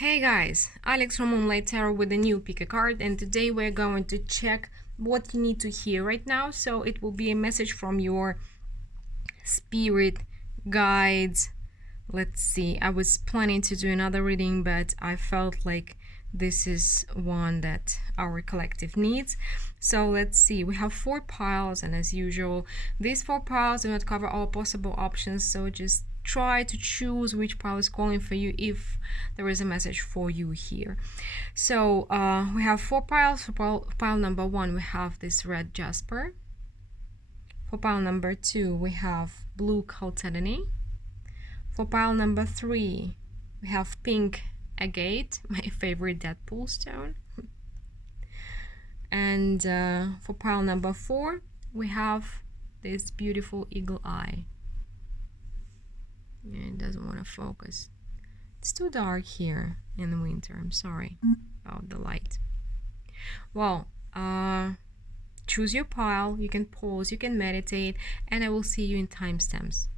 Hey guys, Alex from Moonlight Tarot with a new pick a card, and today we're going to check what you need to hear right now. So it will be a message from your spirit guides. Let's see, I was planning to do another reading, but I felt like this is one that our collective needs. So let's see, we have 4 piles, and as usual, these 4 piles do not cover all possible options, so just try to choose which pile is calling for you if there is a message for you here. So we have 4 piles. For pile number 1, we have this red jasper. For pile number 2, we have blue chalcedony. For pile number 3, we have pink agate, my favorite Deadpool stone. And for pile number 4, we have this beautiful eagle eye. Yeah, it doesn't want to focus. It's too dark here in the winter. I'm sorry about the light. Well, choose your pile. You can pause, you can meditate, and I will see you in timestamps.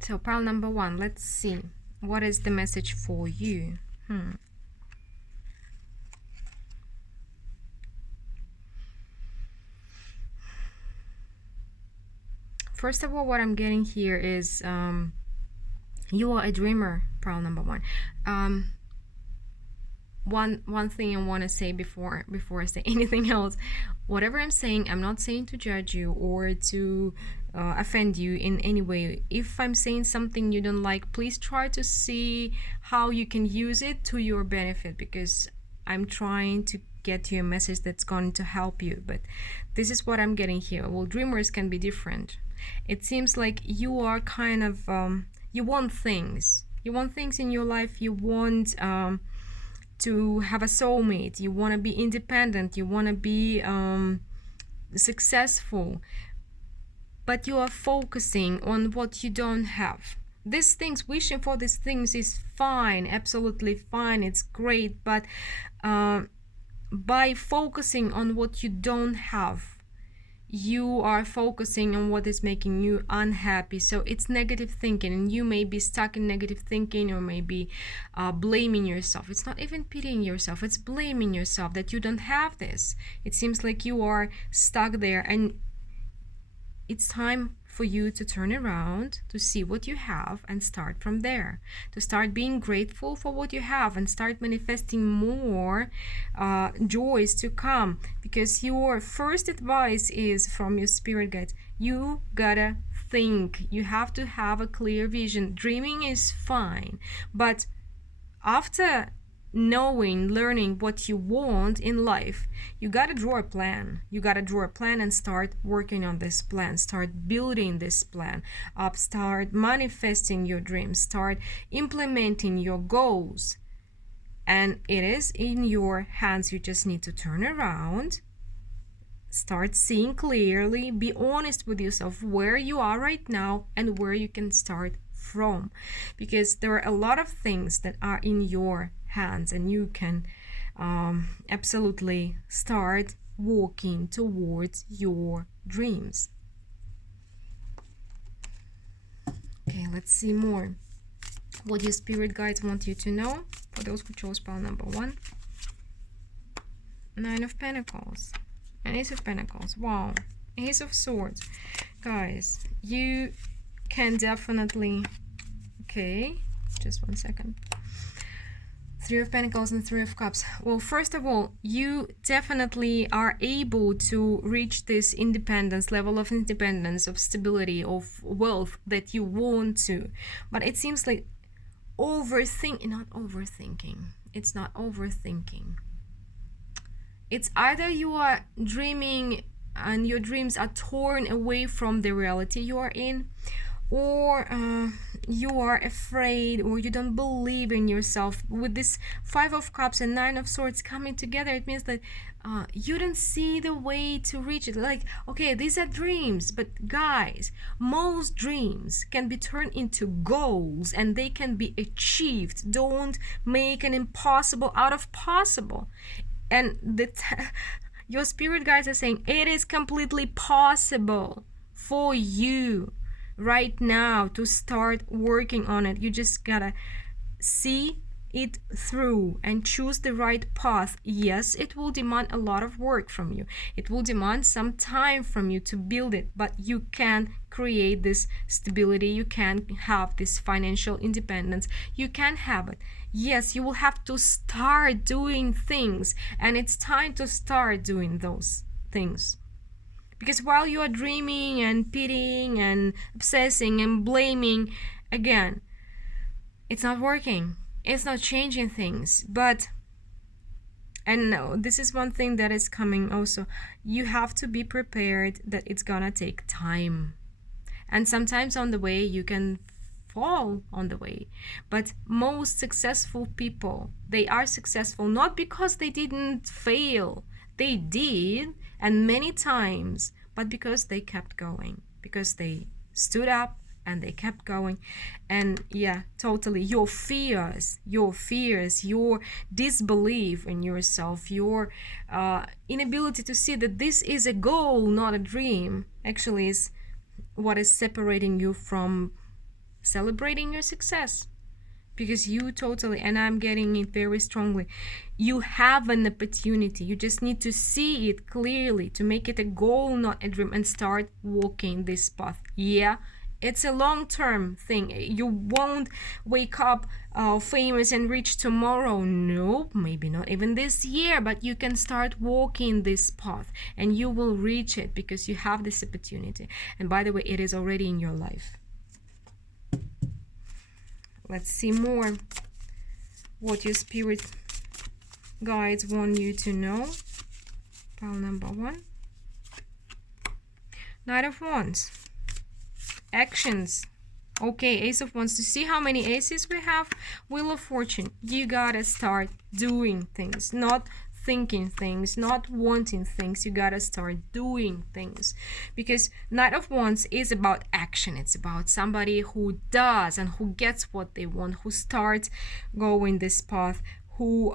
So pile number 1, let's see. What is the message for you? First of all, what I'm getting here is you are a dreamer, pile number 1. One thing I want to say before I say anything else, whatever I'm saying, I'm not saying to judge you or to offend you in any way. If I'm saying something you don't like, please try to see how you can use it to your benefit, because I'm trying to get you a message that's going to help you. But this is what I'm getting here. Well, dreamers can be different. It seems like you are kind of you want things in your life. You want to have a soulmate, you want to be independent, you want to be successful, but you are focusing on what you don't have. These things, wishing for these things is fine, absolutely fine, it's great, but by focusing on what you don't have, you are focusing on what is making you unhappy. So it's negative thinking, and you may be stuck in negative thinking, or maybe blaming yourself. It's not even pitying yourself, it's blaming yourself that you don't have this. It seems like you are stuck there, and it's time for you to turn around, to see what you have, and start from there, to start being grateful for what you have, and start manifesting more joys to come. Because your first advice is from your spirit guides, you gotta think, you have to have a clear vision. Dreaming is fine, but after learning what you want in life, you gotta draw a plan. You gotta draw a plan and start working on this plan, start building this plan up, start manifesting your dreams, start implementing your goals. And it is in your hands. You just need to turn around, start seeing clearly, be honest with yourself where you are right now and where you can start from, because there are a lot of things that are in your hands, and you can absolutely start walking towards your dreams. Okay, let's see more what your spirit guides want you to know for those who chose pile number 1. 9 of Pentacles and Ace of Pentacles. Wow. Ace of Swords. Guys, you can definitely, okay, just one second. 3 of Pentacles and 3 of Cups. Well, first of all, you definitely are able to reach this independence, level of independence, of stability, of wealth that you want to. But it seems like not overthinking. It's not overthinking. It's either you are dreaming and your dreams are torn away from the reality you are in, or you are afraid, or you don't believe in yourself. With this 5 of Cups and 9 of Swords coming together, it means that you don't see the way to reach it. Like, okay, these are dreams, but guys, most dreams can be turned into goals, and they can be achieved. Don't make an impossible out of possible. And your spirit guides are saying it is completely possible for you right now to start working on it. You just gotta see it through and choose the right path. Yes, it will demand a lot of work from you. It will demand some time from you to build it, but you can create this stability. You can have this financial independence. You can have it. Yes, you will have to start doing things, and it's time to start doing those things. Because while you are dreaming and pitying and obsessing and blaming, again, it's not working. It's not changing things. But, and no, this is one thing that is coming also. You have to be prepared that it's gonna take time. And sometimes on the way, you can fall on the way. But most successful people, they are successful not because they didn't fail. They did, and many times, but because they kept going, because they stood up and they kept going. And yeah, totally, your fears, your disbelief in yourself, your inability to see that this is a goal, not a dream, actually is what is separating you from celebrating your success. Because you totally, and I'm getting it very strongly, you have an opportunity. You just need to see it clearly, to make it a goal, not a dream, and start walking this path. Yeah, it's a long-term thing. You won't wake up famous and rich tomorrow. No, maybe not even this year, but you can start walking this path and you will reach it because you have this opportunity. And by the way, it is already in your life. Let's see more what your spirit guides want you to know. Pile number 1. Knight of Wands. Actions. Okay, Ace of Wands. To see how many aces we have, Wheel of Fortune. You gotta start doing things, not thinking things, not wanting things. You gotta start doing things, because Knight of Wands is about action. It's about somebody who does and who gets what they want, who starts going this path, who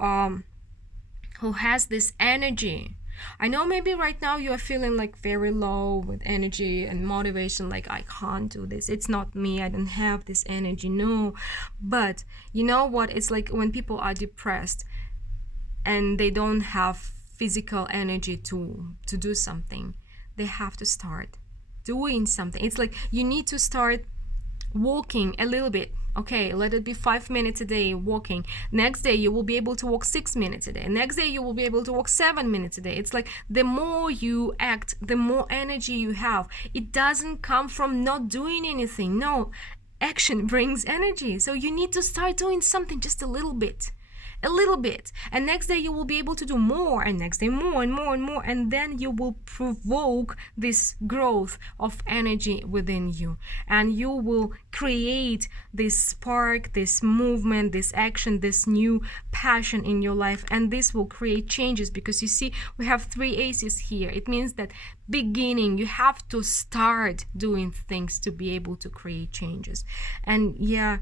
has this energy. I know maybe right now you are feeling like very low with energy and motivation, like I can't do this, it's not me, I don't have this energy. No, but you know what, it's like when people are depressed and they don't have physical energy to do something, they have to start doing something. It's like you need to start walking a little bit. Okay, let it be 5 minutes a day walking. Next day you will be able to walk 6 minutes a day. Next day you will be able to walk 7 minutes a day. It's like the more you act, the more energy you have. It doesn't come from not doing anything. No, action brings energy. So you need to start doing something, just a little bit, and next day you will be able to do more, and next day more and more and more, and then you will provoke this growth of energy within you, and you will create this spark, this movement, this action, this new passion in your life, and this will create changes. Because you see, we have 3 aces here. It means that beginning, you have to start doing things to be able to create changes. And yeah,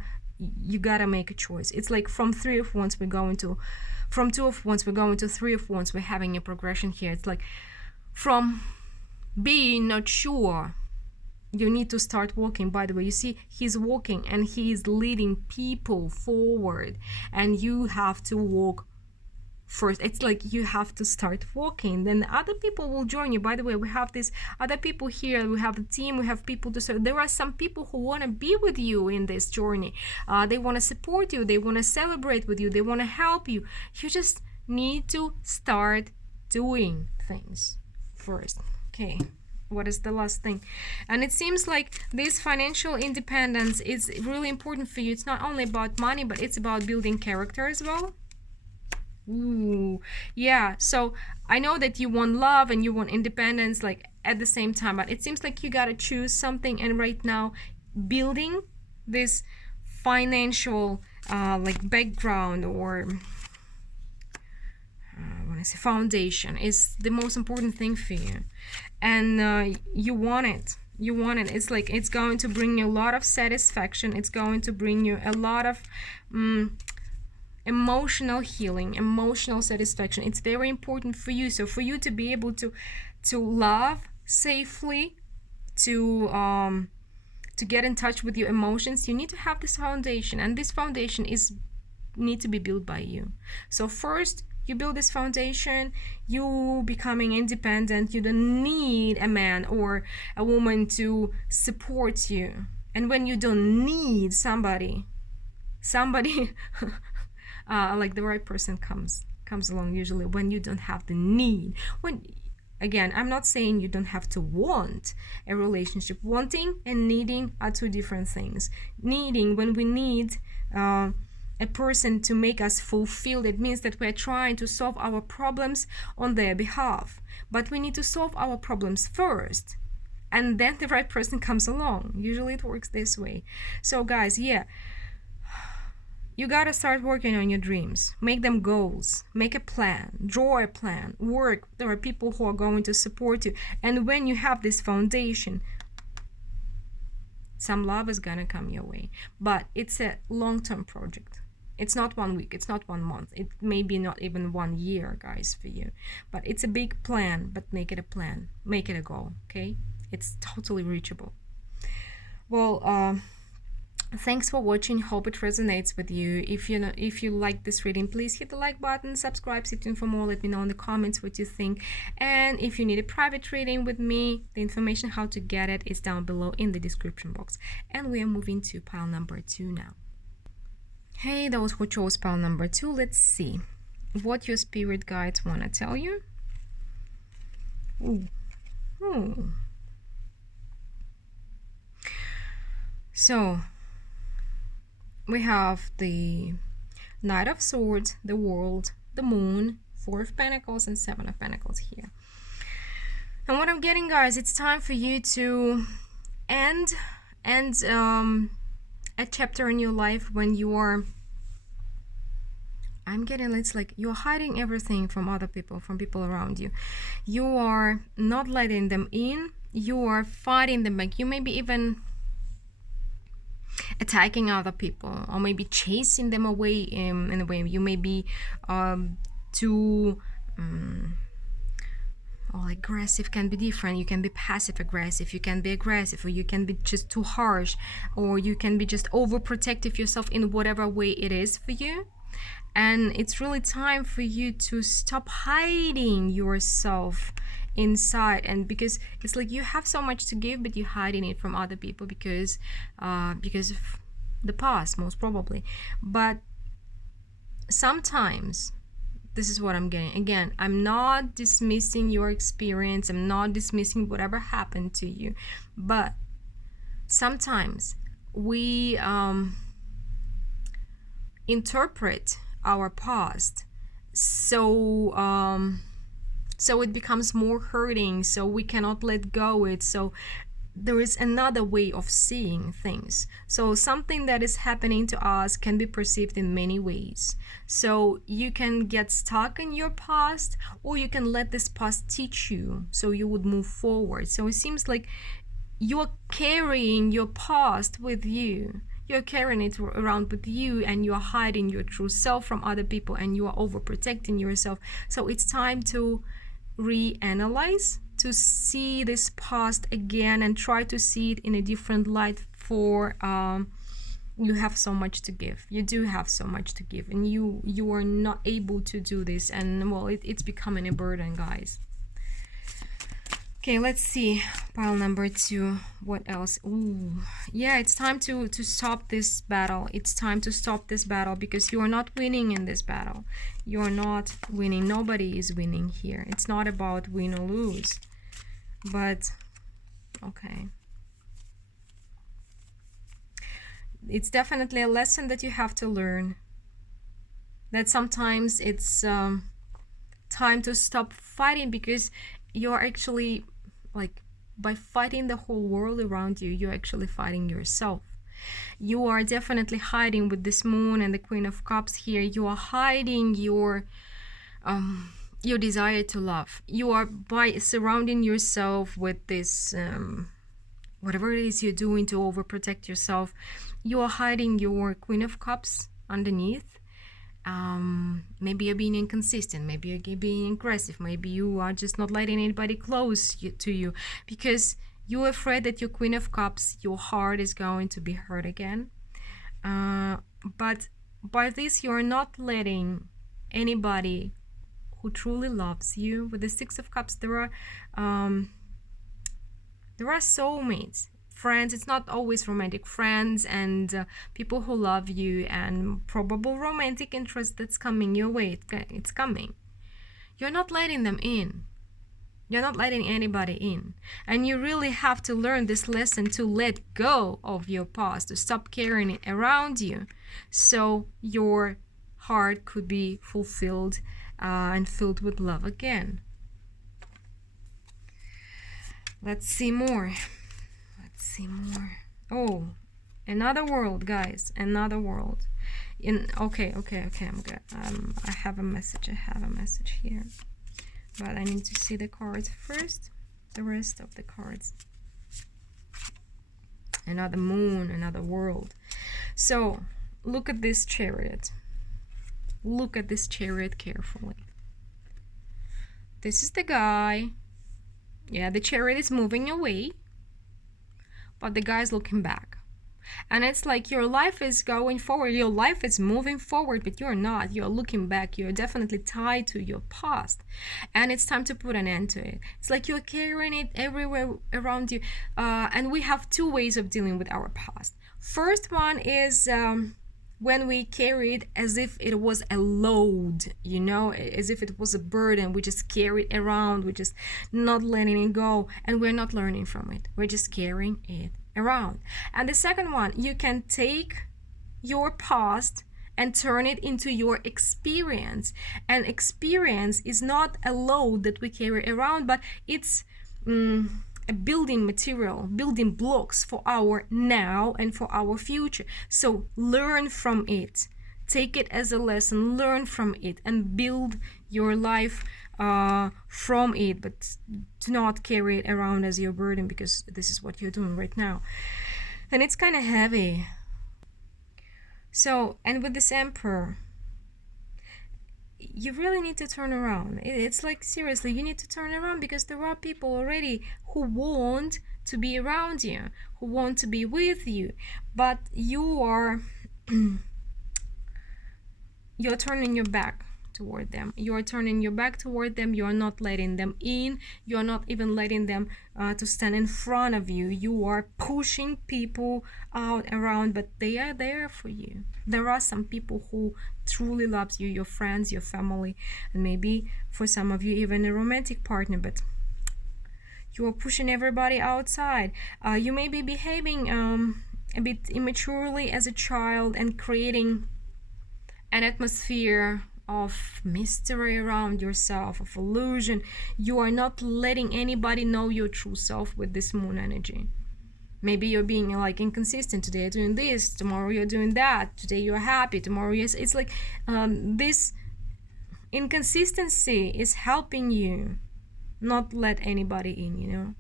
you gotta make a choice. It's like from 3 of Wands we're going to, from 2 of Wands we're going to 3 of Wands. We're having a progression here. It's like from being not sure, you need to start walking. By the way, you see, he's walking and he is leading people forward, and you have to walk first. It's like you have to start walking, then other people will join you. By the way, we have these other people here, we have a team, we have people to serve. There are some people who want to be with you in this journey. They want to support you, they want to celebrate with you, they want to help you. You just need to start doing things first. Okay, what is the last thing? And it seems like this financial independence is really important for you. It's not only about money, but it's about building character as well. Ooh, yeah. So I know that you want love and you want independence, like at the same time, but it seems like you gotta choose something. And right now, building this financial like background, or when I say foundation, is the most important thing for you, and you want it. You want it. It's like it's going to bring you a lot of satisfaction. It's going to bring you a lot of emotional healing, emotional satisfaction. It's very important for you. So for you to be able to love safely, to to get in touch with your emotions, you need to have this foundation, and this foundation is need to be built by you. So first you build this foundation, you becoming independent. You don't need a man or a woman to support you. And when you don't need somebody like the right person comes along, usually when you don't have the need. When, again, I'm not saying you don't have to want a relationship. Wanting and needing are two different things. Needing, when we need a person to make us fulfilled, it means that we're trying to solve our problems on their behalf. But we need to solve our problems first, and then the right person comes along. Usually it works this way. So guys, yeah, you gotta start working on your dreams. Make them goals. Make a plan. Draw a plan. Work. There are people who are going to support you. And when you have this foundation, some love is gonna come your way. But it's a long-term project. It's not 1 week. It's not 1 month. It may be not even 1 year, guys, for you. But it's a big plan. But make it a plan. Make it a goal. Okay? It's totally reachable. Well, thanks for watching. Hope it resonates with you. If you like this reading, please hit the like button, subscribe, stay tuned for more. Let me know in the comments what you think. And if you need a private reading with me, the information how to get it is down below in the description box. And we are moving to pile number 2 now. Hey, those who chose pile number 2, let's see what your spirit guides want to tell you. Ooh. Ooh. So we have the Knight of Swords, the World, the Moon, 4 of Pentacles, and 7 of Pentacles here. And what I'm getting, guys, it's time for you to end a chapter in your life when you are, I'm getting, it's like you're hiding everything from other people, from people around you. You are not letting them in. You are fighting them back. You may be even attacking other people, or maybe chasing them away in a way. You may be too aggressive. Can be different. You can be passive aggressive, you can be aggressive, or you can be just too harsh, or you can be just overprotective yourself in whatever way it is for you. And it's really time for you to stop hiding yourself inside, and because it's like you have so much to give, but you're hiding it from other people because of the past, most probably. But sometimes, this is what I'm getting. Again, I'm not dismissing your experience. I'm not dismissing whatever happened to you. But sometimes we interpret our past so it becomes more hurting, so we cannot let go it. So there is another way of seeing things. So something that is happening to us can be perceived in many ways. So you can get stuck in your past, or you can let this past teach you so you would move forward. So it seems like you're carrying your past with you. You're carrying it around with you, and you're hiding your true self from other people, and you are overprotecting yourself. So it's time to reanalyze, to see this past again and try to see it in a different light. For you have so much to give. You do have so much to give, and you are not able to do this, and well, it's becoming a burden, guys. Okay, let's see pile number 2. What else? Ooh, yeah, it's time to stop this battle. It's time to stop this battle, because you are not winning in this battle. You're not winning. Nobody is winning here. It's not about win or lose. But okay, it's definitely a lesson that you have to learn, that sometimes it's time to stop fighting, because you're actually, like, by fighting the whole world around you, you're actually fighting yourself. You are definitely hiding with this Moon and the Queen of Cups here. You are hiding your desire to love. You are, by surrounding yourself with this whatever it is you're doing to overprotect yourself, you are hiding your Queen of Cups underneath. Maybe you're being inconsistent, maybe you're being aggressive, maybe you are just not letting anybody close to you, because You're afraid that your Queen of Cups, your heart is going to be hurt again. But by this, you're not letting anybody who truly loves you. With the Six of Cups, there are soulmates, friends. It's not always romantic, friends and people who love you, and probable romantic interest that's coming your way. It's coming. You're not letting them in. You're not letting anybody in. And you really have to learn this lesson to let go of your past, to stop carrying it around you, so your heart could be fulfilled and filled with love again. Let's see more. Let's see more. Oh, another world, guys. Another world. Okay. I'm good. I have a message. Here. But I need to see the cards first. The rest of the cards. Another moon, another world. So, look at this chariot. Look at this chariot carefully. This is the guy. Yeah, the chariot is moving away, but the guy is looking back. And it's like your life is going forward, your life is moving forward, but you're not. You're looking back. You're definitely tied to your past. And it's time to put an end to it. It's like you're carrying it everywhere around you. And we have two ways of dealing with our past. First one is when we carry it as if it was a load, you know, as if it was a burden. We just carry it around. We're just not letting it go. And we're not learning from it. We're just carrying it around. And the second one, you can take your past and turn it into your experience. And experience is not a load that we carry around, but it's a building material, building blocks for our now and for our future. So learn from it. Take it as a lesson, learn from it, and build your life from it, but do not carry it around as your burden, because this is what you're doing right now. And it's kind of heavy. So, and with this Emperor, you really need to turn around. It's like, seriously, you need to turn around, because there are people already who want to be around you, who want to be with you, but you are you're turning your back toward them. You're turning your back toward them. You're not letting them in. You're not even letting them to stand in front of you. You are pushing people out around, but they are there for you. There are some people who truly loves you, your friends, your family, and maybe for some of you even a romantic partner, but you are pushing everybody outside. You may be behaving a bit immaturely as a child and creating an atmosphere of mystery around yourself, of illusion. You are not letting anybody know your true self with this moon energy. Maybe you're being like inconsistent. Today you're doing this, tomorrow you're doing that. Today you're happy, tomorrow you're... It's like this inconsistency is helping you not let anybody in, you know.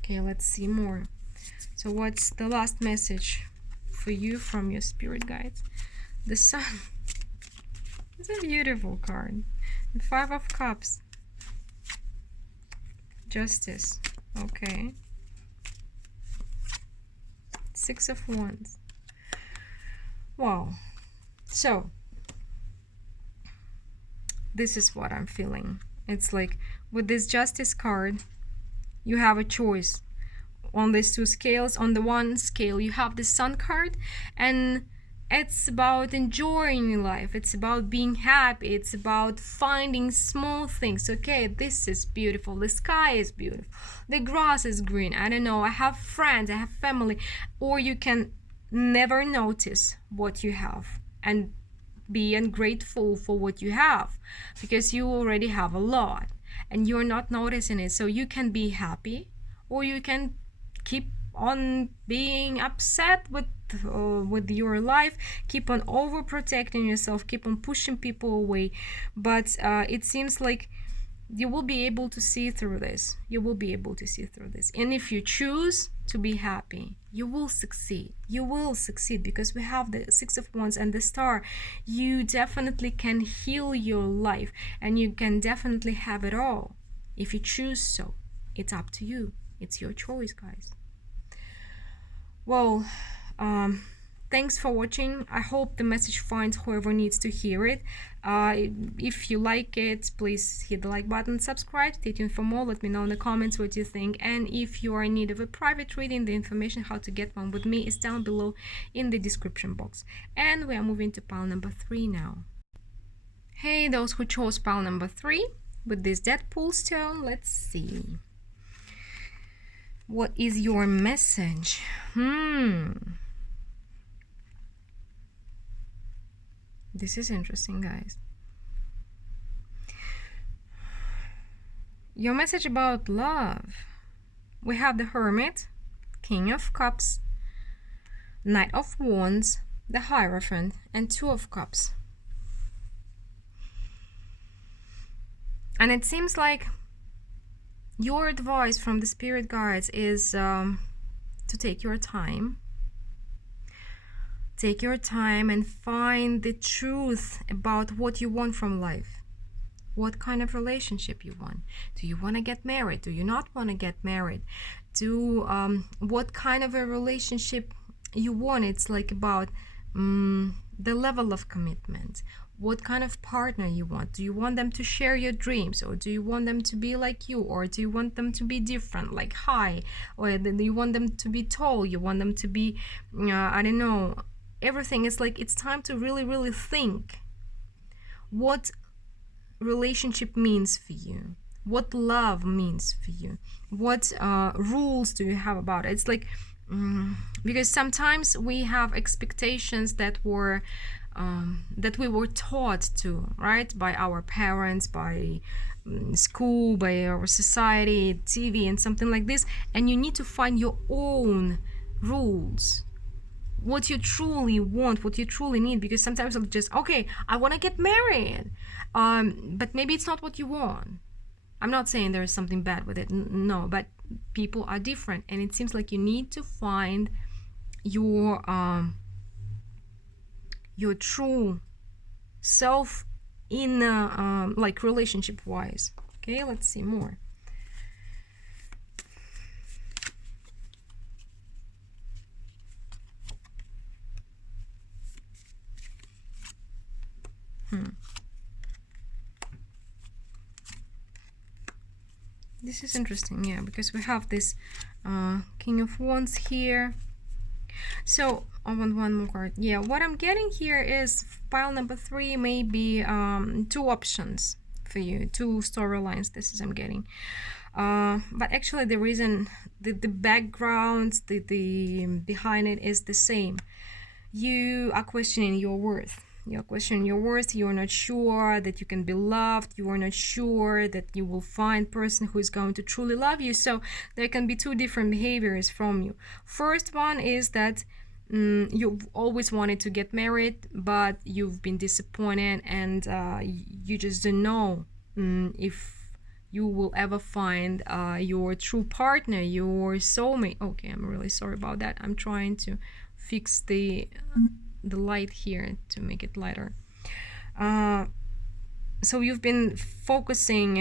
Okay, let's see more. So what's the last message for you from your spirit guides? The Sun. It's a beautiful card. The Five of Cups. Justice. Okay. Six of Wands. Wow. So, this is what I'm feeling. It's like, with this Justice card, you have a choice on these two scales. On the one scale, you have the Sun card, and it's about enjoying life. It's about being happy. It's about finding small things. Okay, this is beautiful. The sky is beautiful. The grass is green. I don't know. I have friends. I have family. Or you can never notice what you have and be ungrateful for what you have, because you already have a lot and you're not noticing it. So you can be happy, or you can keep on being upset with your life, keep on overprotecting yourself, keep on pushing people away. But it seems like you will be able to see through this. You will be able to see through this. And if you choose to be happy, you will succeed. You will succeed, because we have the Six of Wands and the Star. You definitely can heal your life, and you can definitely have it all if you choose so. It's up to you. It's your choice, guys. Well, thanks for watching. I hope the message finds whoever needs to hear it. If you like it, please hit the like button, subscribe, stay tuned for more. Let me know in the comments what you think. And if you are in need of a private reading, the information how to get one with me is down below in the description box. And we are moving to pile number 3 now. Hey, those who chose pile number 3 with this Deadpool stone, let's see. What is your message? This is interesting, guys. Your message about love. We have the Hermit, King of Cups, Knight of Wands, the Hierophant, and Two of Cups. And it seems like your advice from the spirit guides is to take your time. Take your time and find the truth about what you want from life. What kind of relationship you want. Do you want to get married? Do you not want to get married? What kind of a relationship you want? It's like about the level of commitment. What kind of partner you want. Do you want them to share your dreams, or do you want them to be like you, or do you want them to be different, like high, or do you want them to be tall, you want them to be I don't know, everything. Is like it's time to really think what relationship means for you, what love means for you, what rules do you have about it. It's like because sometimes we have expectations that we were taught to, right, by our parents, by school, by our society, TV, and something like this. And you need to find your own rules, what you truly want, what you truly need. Because sometimes it's just, okay, I want to get married, but maybe it's not what you want. I'm not saying there is something bad with it, no, but people are different, and it seems like you need to find your true self in like relationship wise. Okay, let's see more. This is interesting, yeah, because we have this King of Wands here. So I want one more card. Yeah, what I'm getting here is pile number 3, maybe 2 options for you, 2 storylines. This is I'm getting. But actually the reason, the background, the behind it is the same. You are questioning your worth. You're questioning your worth. You're not sure that you can be loved. You are not sure that you will find a person who is going to truly love you. So there can be 2 different behaviors from you. First one is that you've always wanted to get married, but you've been disappointed, and you just don't know if you will ever find your true partner, your soulmate. Okay, I'm really sorry about that. I'm trying to fix the light here to make it lighter. So you've been focusing,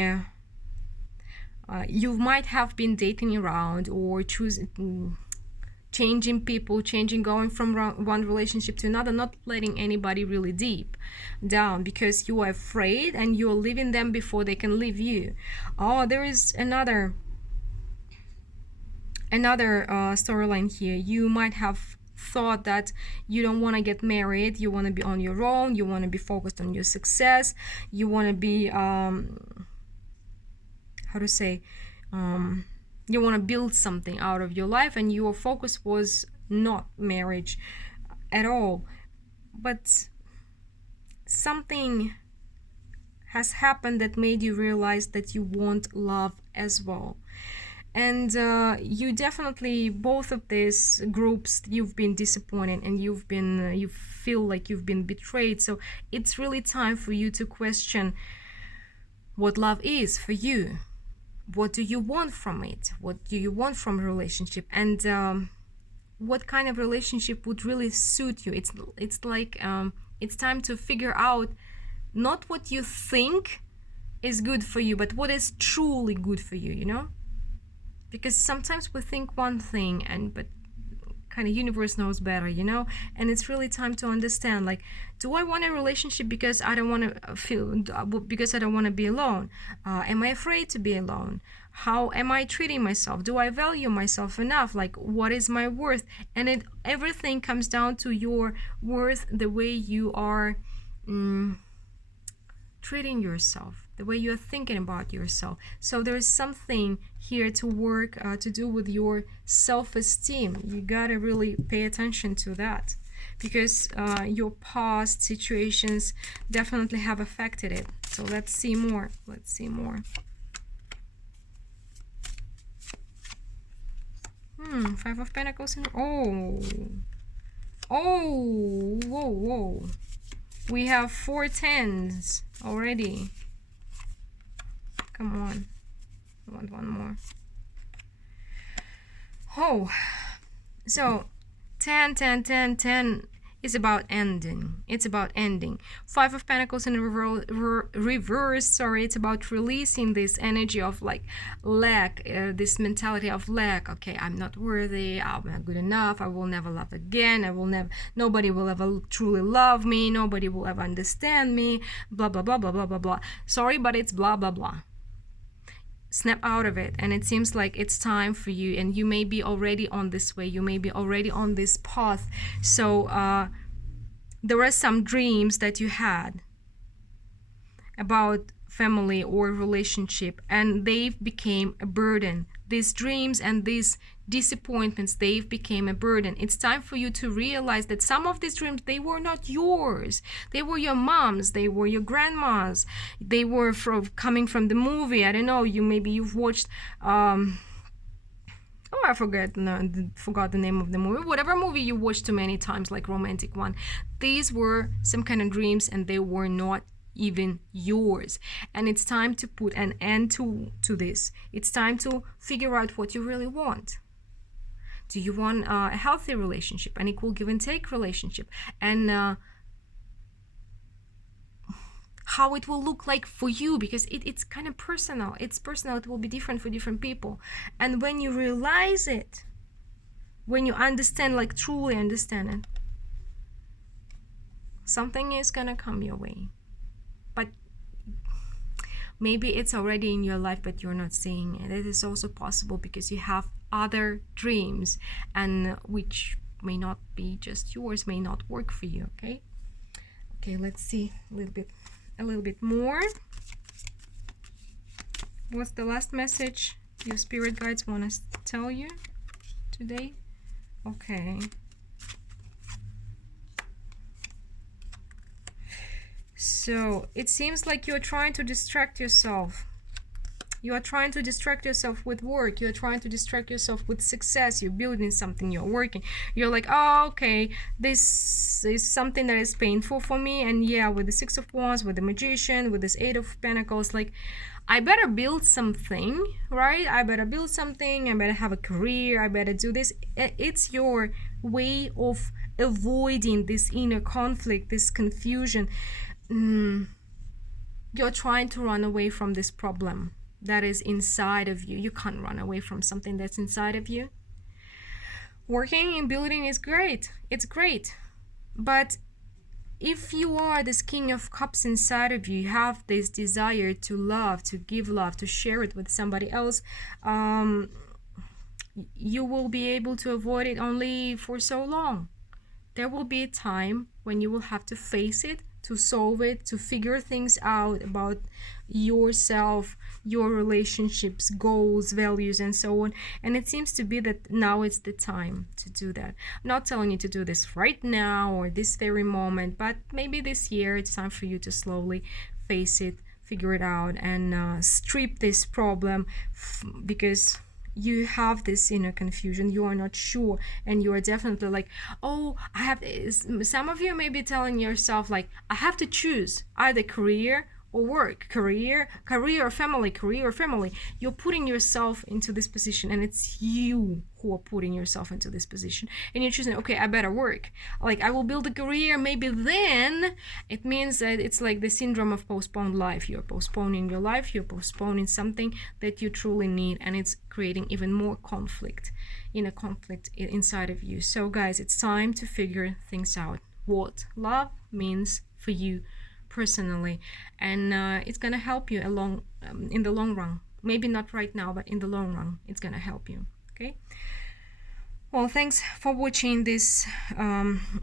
you might have been dating around or changing people, going from one relationship to another, not letting anybody really deep down because you are afraid and you're leaving them before they can leave you. Oh, there is another storyline here. You might have thought that you don't want to get married, you want to be on your own, you want to be focused on your success, you want to be you want to build something out of your life, and your focus was not marriage at all. But something has happened that made you realize that you want love as well. And you definitely, both of these groups, you've been disappointed and you feel like you've been betrayed. So it's really time for you to question what love is for you. What do you want from it? What do you want from a relationship? And what kind of relationship would really suit you? It's like it's time to figure out not what you think is good for you, but what is truly good for you, you know? Because sometimes we think one thing, but kind of universe knows better, you know. And it's really time to understand, like, do I want a relationship because I don't want to because I don't want to be alone? Am I afraid to be alone? How am I treating myself? Do I value myself enough? Like, what is my worth? And everything comes down to your worth, the way you are treating yourself, the way you're thinking about yourself. So there is something here to work to do with your self-esteem. You gotta really pay attention to that, because your past situations definitely have affected it. So let's see more. Five of Pentacles. Whoa. We have 4 tens already. Come on. I want one more. Oh, so 10 is about ending. It's about ending. 5 of Pentacles in reverse, sorry, it's about releasing this energy of like lack, this mentality of lack. Okay, I'm not worthy, I'm not good enough, I will never love again, nobody will ever truly love me, nobody will ever understand me, blah blah blah blah blah blah blah. Sorry, but it's blah blah blah. Snap out of it. And it seems like it's time for you, and you may be already on this way, you may be already on this path. So there are some dreams that you had about family or relationship, and they've became a burden. These dreams and these disappointments, they've became a burden. It's time for you to realize that some of these dreams, they were not yours. They were your mom's, they were your grandma's, they were coming from the movie. I don't know, you've watched I forgot the name of the movie. Whatever movie you watched too many times, like romantic one. These were some kind of dreams, and they were not even yours. And it's time to put an end to this. It's time to figure out what you really want. Do you want a healthy relationship, an equal give and take relationship, and how it will look like for you, because it's kind of personal. It's personal. It will be different for different people. And when you realize it, when you understand, like truly understand it, something is gonna come your way. But maybe it's already in your life, but you're not seeing it. It is also possible because you have other dreams, and which may not be just yours, may not work for you. Okay, let's see a little bit more. What's the last message your spirit guides want us to tell you today? Okay. So it seems like you're trying to distract yourself. You are trying to distract yourself with work. You're trying to distract yourself with success. You're building something, you're working. You're like, oh, okay, this is something that is painful for me. And yeah, with the Six of Wands, with the Magician, with this Eight of Pentacles, like, I better build something, right? I better build something. I better have a career. I better do this. It's your way of avoiding this inner conflict, this confusion. You're trying to run away from this problem that is inside of you. You can't run away from something that's inside of you. Working and building is great. It's great. But if you are this King of Cups inside of you, you have this desire to love, to give love, to share it with somebody else, you will be able to avoid it only for so long. There will be a time when you will have to face it, to solve it, to figure things out about yourself, your relationships, goals, values, and so on. And it seems to be that now it's the time to do that. I'm not telling you to do this right now or this very moment, but maybe this year it's time for you to slowly face it, figure it out, and strip this problem, because you have this inner confusion. You are not sure, and you are definitely like, oh, some of you may be telling yourself, like, I have to choose either career or work, career or family. You're putting yourself into this position, and it's you who are putting yourself into this position, and you're choosing, okay, I better work, like I will build a career, maybe then it means that it's like the syndrome of postponed life. You're postponing your life, you're postponing something that you truly need, and it's creating even more conflict inside of you. So guys, it's time to figure things out, what love means for you personally, and it's gonna help you along in the long run. Maybe not right now, but in the long run it's gonna help you. Okay, well, thanks for watching this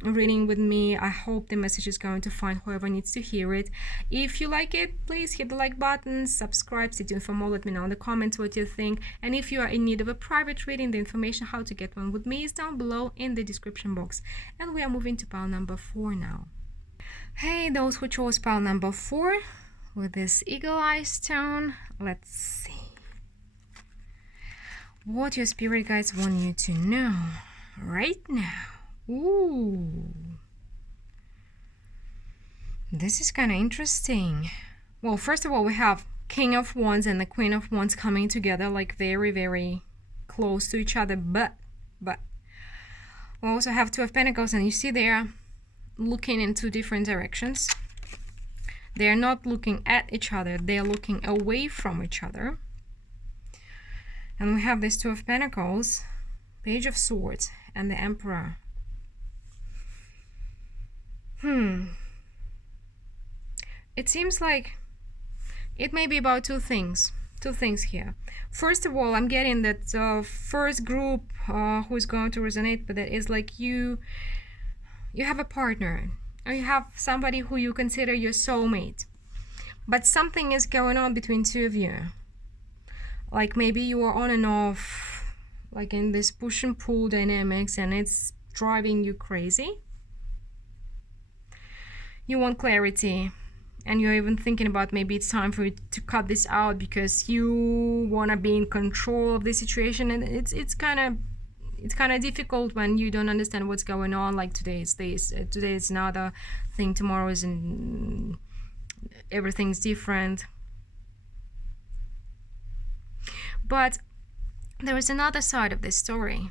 reading with me. I hope the message is going to find whoever needs to hear it. If you like it, please hit the like button, subscribe, stay tuned for more, let me know in the comments what you think, and if you are in need of a private reading, the information how to get one with me is down below in the description box. And we are moving to pile number 4 now. Hey, those who chose pile number 4 with this eagle eye stone, let's see what your spirit guides want you to know right now. Ooh, this is kind of interesting. Well, first of all, we have King of Wands and the Queen of Wands coming together, like very, very close to each other. But we also have Two of Pentacles, and you see they are looking in 2 different directions. They are not looking at each other, they are looking away from each other. And we have this Two of Pentacles, Page of Swords, and the Emperor. It seems like it may be about two things here. First of all, I'm getting that first group who is going to resonate with it is like you have a partner, or you have somebody who you consider your soulmate, but something is going on between 2 of you. Like maybe you are on and off, like in this push and pull dynamics, and it's driving you crazy. You want clarity, and you're even thinking about maybe it's time for you to cut this out because you want to be in control of the situation, and it's kind of difficult when you don't understand what's going on. Like today is another thing, tomorrow is everything's different. But there is another side of this story.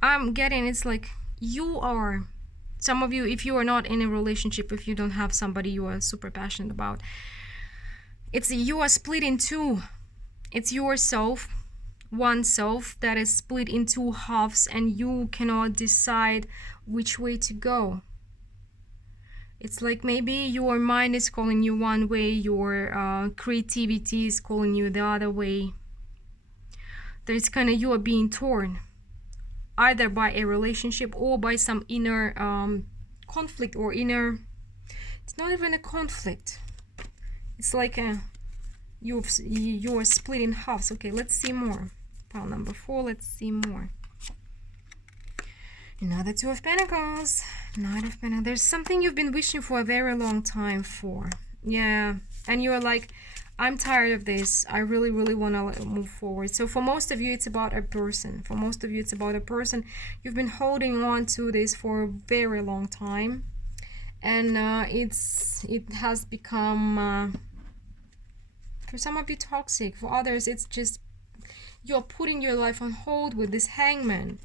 I'm getting it's like you are, some of you, if you are not in a relationship, if you don't have somebody you are super passionate about, it's you are split in 2. It's yourself, one self that is split in 2 halves, and you cannot decide which way to go. It's like maybe your mind is calling you one way, your creativity is calling you the other way. There's kind of, you are being torn either by a relationship or by some inner conflict, or inner, it's not even a conflict, it's like you are split in halves. Okay, let's see more. Pile number 4, let's see more. Another Two of Pentacles, Knight of Pentacles. There's something you've been wishing for a very long time for. Yeah, and you're like, I'm tired of this. I really, really want to move forward. So for most of you, it's about a person. For most of you, it's about a person. You've been holding on to this for a very long time. And it has become, for some of you, toxic. For others, it's just, you're putting your life on hold with this Hangman.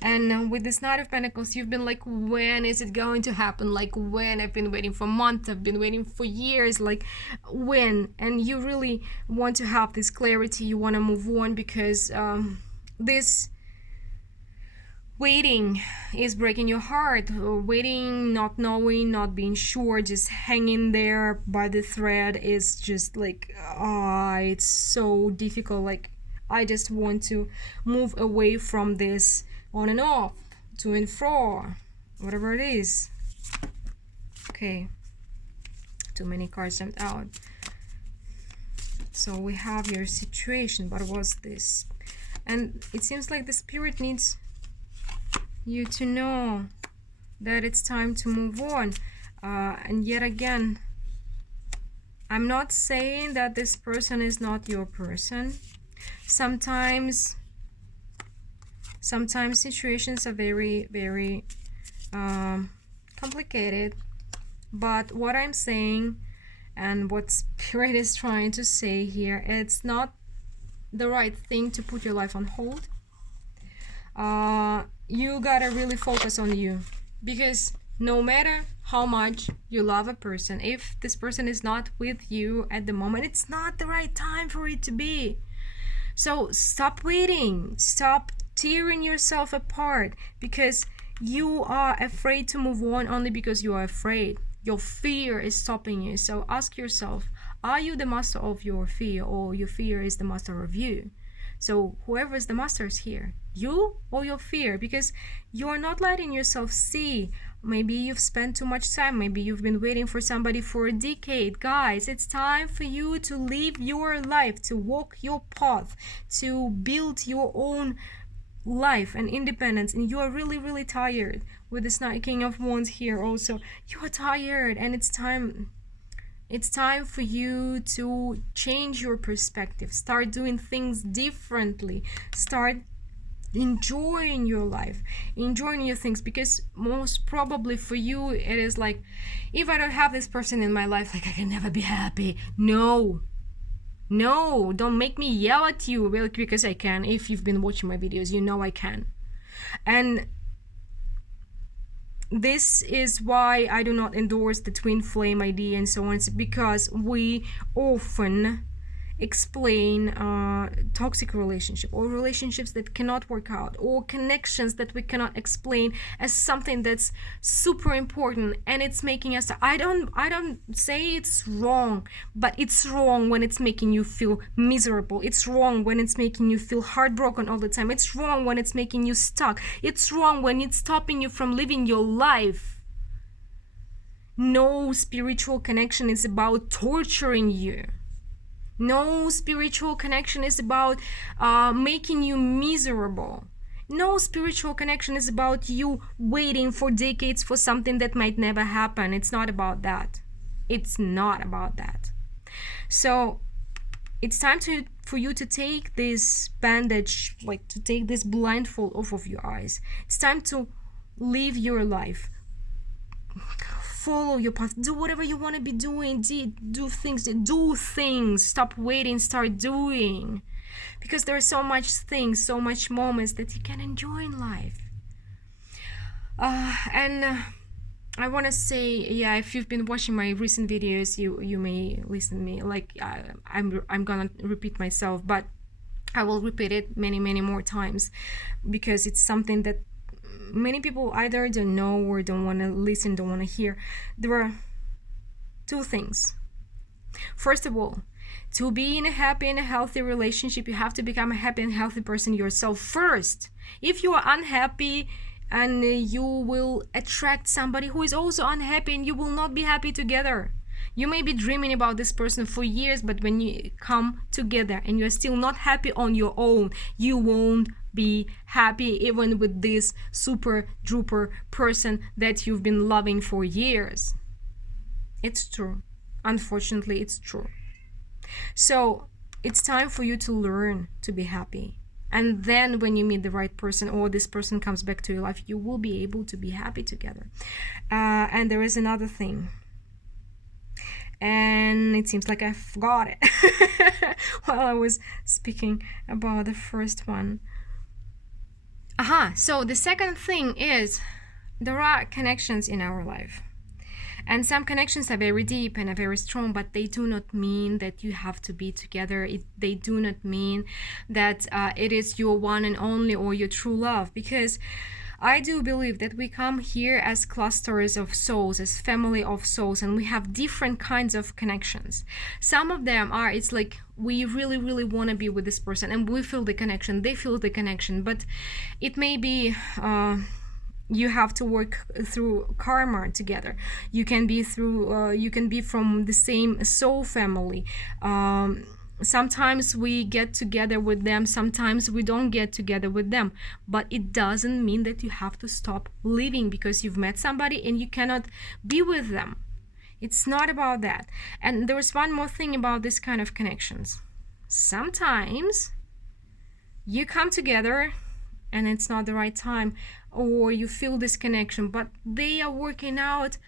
And with this Knight of Pentacles, you've been like, when is it going to happen? Like, when? I've been waiting for months, I've been waiting for years, like, when? And you really want to have this clarity, you want to move on, because this waiting is breaking your heart. Waiting, not knowing, not being sure, just hanging there by the thread is just like, it's so difficult. Like, I just want to move away from this, on and off, to and fro, whatever it is. Okay, too many cards jumped out. So we have your situation. What was this? And it seems like the spirit needs you to know that it's time to move on. And yet again, I'm not saying that this person is not your person. Sometimes situations are very, very complicated, but what I'm saying, And what Spirit is trying to say here, it's not the right thing to put your life on hold. You gotta really focus on you, because no matter how much you love a person, if this person is not with you at the moment, it's not the right time for it to be. So stop waiting, stop tearing yourself apart because you are afraid to move on only because you are afraid. Your fear is stopping you. So ask yourself, are you the master of your fear, or your fear is the master of you? So whoever is the master is here, you or your fear, because you're not letting yourself see. Maybe you've spent too much time, maybe you've been waiting for somebody for a decade. Guys, it's time for you to live your life, to walk your path, to build your own life and independence. And you are really, really tired with this King of Wands here also. You are tired, and it's time for you to change your perspective, start doing things differently, start enjoying your life, enjoying your things, because most probably for you it is like, if I don't have this person in my life, like, I can never be happy. No, don't make me yell at you, really, because I can. If you've been watching my videos, you know I can. And this is why I do not endorse the twin flame idea and so on. It's because we often explain toxic relationship, or relationships that cannot work out, or connections that we cannot explain, as something that's super important, and it's making us, I don't say it's wrong, but it's wrong when it's making you feel miserable. It's wrong when it's making you feel heartbroken all the time. It's wrong when it's making you stuck. It's wrong when it's stopping you from living your life. No spiritual connection is about torturing you. No spiritual connection is about making you miserable. No spiritual connection is about you waiting for decades for something that might never happen. It's not about that. It's not about that. So it's time for you to take this bandage, like to take this blindfold off of your eyes. It's time to live your life. Follow your path, do whatever you want to be doing, do things, stop waiting, start doing, because there are so much things, so much moments that you can enjoy in life. And I want to say, yeah, if you've been watching my recent videos, you may listen to me, like, I'm gonna repeat myself, but I will repeat it many more times, because it's something that many people either don't know or don't want to listen, don't want to hear. There are two things. First of all, to be in a happy and a healthy relationship, you have to become a happy and healthy person yourself first. If you are unhappy, and you will attract somebody who is also unhappy, and you will not be happy together. You may be dreaming about this person for years, but when you come together and you're still not happy on your own, you won't be happy even with this super duper person that you've been loving for years. It's true. Unfortunately, it's true. So it's time for you to learn to be happy. And then when you meet the right person, or this person comes back to your life, you will be able to be happy together. And there is another thing. And it seems like I forgot it while I was speaking about the first one. So the second thing is, there are connections in our life, and some connections are very deep and are very strong, but they do not mean that you have to be together. They do not mean that it is your one and only or your true love, because I do believe that we come here as clusters of souls, as family of souls, and we have different kinds of connections. Some of them are, it's like we really want to be with this person, and we feel the connection, they feel the connection, but it may be you have to work through karma together. You can be from the same soul family. Sometimes we get together with them, sometimes we don't get together with them, but it doesn't mean that you have to stop living because you've met somebody and you cannot be with them. It's not about that. And there is one more thing about this kind of connections. Sometimes you come together and it's not the right time, or you feel this connection, but they are working out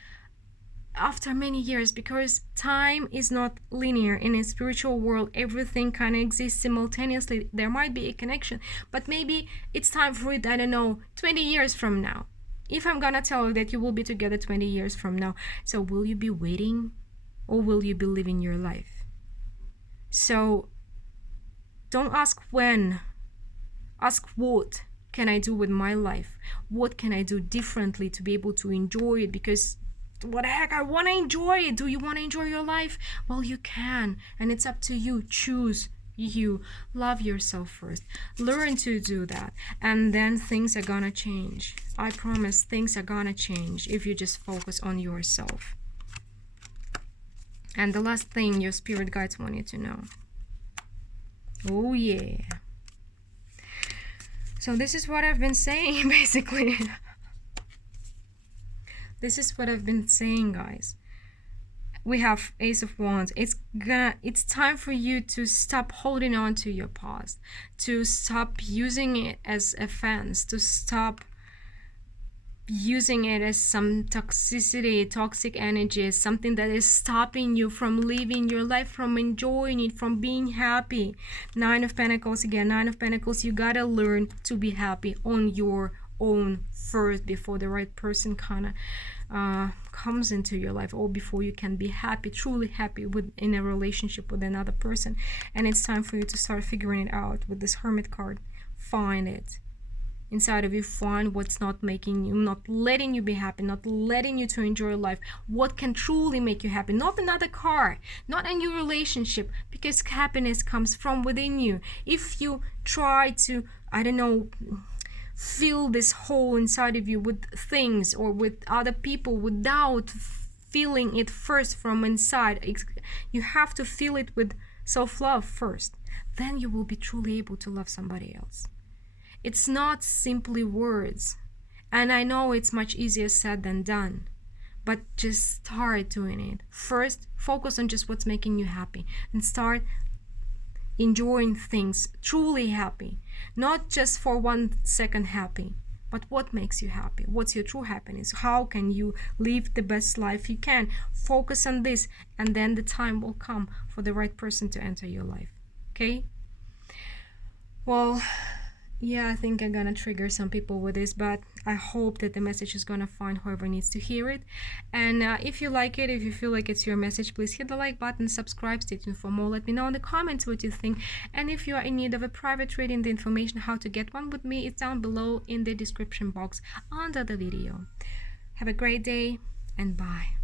after many years, because time is not linear. In a spiritual world, everything kind of exists simultaneously. There might be a connection, but maybe it's time for it, I don't know, 20 years from now. If I'm gonna tell you that you will be together 20 years from now, so will you be waiting, or will you be living your life? So don't ask when, ask what can I do with my life? What can I do differently to be able to enjoy it? Because what the heck, I want to enjoy it. Do you want to enjoy your life? Well, you can, and it's up to you. Choose you. Love yourself first. Learn to do that, and then things are gonna change. I promise, things are gonna change if you just focus on yourself. And the last thing your spirit guides want you to know. Oh yeah. So this is what I've been saying, basically. This is what I've been saying, guys. We have Ace of Wands. It's time for you to stop holding on to your past, to stop using it as a fence, to stop using it as some toxicity, toxic energy, as something that is stopping you from living your life, from enjoying it, from being happy. Nine of Pentacles again. Nine of Pentacles. You gotta learn to be happy on your own first before the right person kind of comes into your life, or before you can be happy, truly happy in a relationship with another person. And it's time for you to start figuring it out with this Hermit card. Find it inside of you. Find what's not making you, not letting you be happy, not letting you to enjoy life. What can truly make you happy? Not another car, not a new relationship, because happiness comes from within you. If you try to, I don't know, fill this hole inside of you with things or with other people without feeling it first from inside, you have to fill it with self-love first. Then you will be truly able to love somebody else. It's not simply words, and I know it's much easier said than done, but just start doing it. First, focus on just what's making you happy, and start enjoying things, truly happy. Not just for 1 second happy, but what makes you happy? What's your true happiness? How can you live the best life you can? Focus on this, and then the time will come for the right person to enter your life. Okay? Well, yeah, I think I'm gonna trigger some people with this, but I hope that the message is gonna find whoever needs to hear it. And if you like it, if you feel like it's your message, please hit the like button, subscribe, stay tuned for more. Let me know in the comments what you think. And if you are in need of a private reading, the information how to get one with me is down below in the description box under the video. Have a great day, and bye.